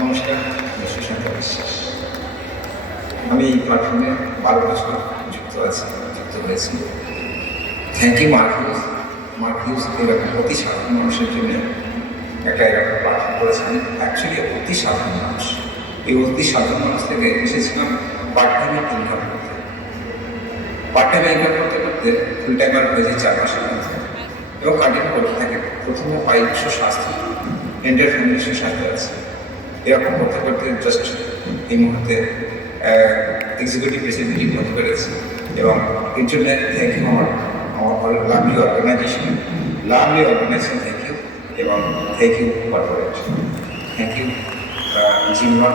নমস্কার, সুশান্ত বিশ্বাস। আমি এই প্ল্যাটফর্মে 12 বছর যুক্ত হয়েছি। থ্যাংক ইউ মার্কিউস এরকম অতি সাধারণ মানুষের জন্য এরকম প্ল্যাটফর্ম করেছেন। অ্যাকচুয়ালি অতি সাধারণ মানুষ, এই অতি সাধারণ মানুষ থেকে এসেছিলাম পার্ট টাইমে ইনকাম করতে। পার্ট টাইমে ইনকাম করতে করতে ফুল টাইমার হয়েছে 4 মাসের মধ্যে এবং কন্টিনিউ করতে থাকে। প্রথমে পাইলস স্বাস্থ্য ইন্ডিয়ার ফাউন্ডেশনের সাথে আছে। এরকম করতে করতে জাস্ট এই মুহূর্তে এক্সিকিউটিভ প্রেসিডেন্ট হতে পেরেছি এবং এর জন্য থ্যাংক ইউ আমার লাভলি অর্গানাইজেশন থ্যাংক ইউ এবং thank you corporate, thank you জিমরন।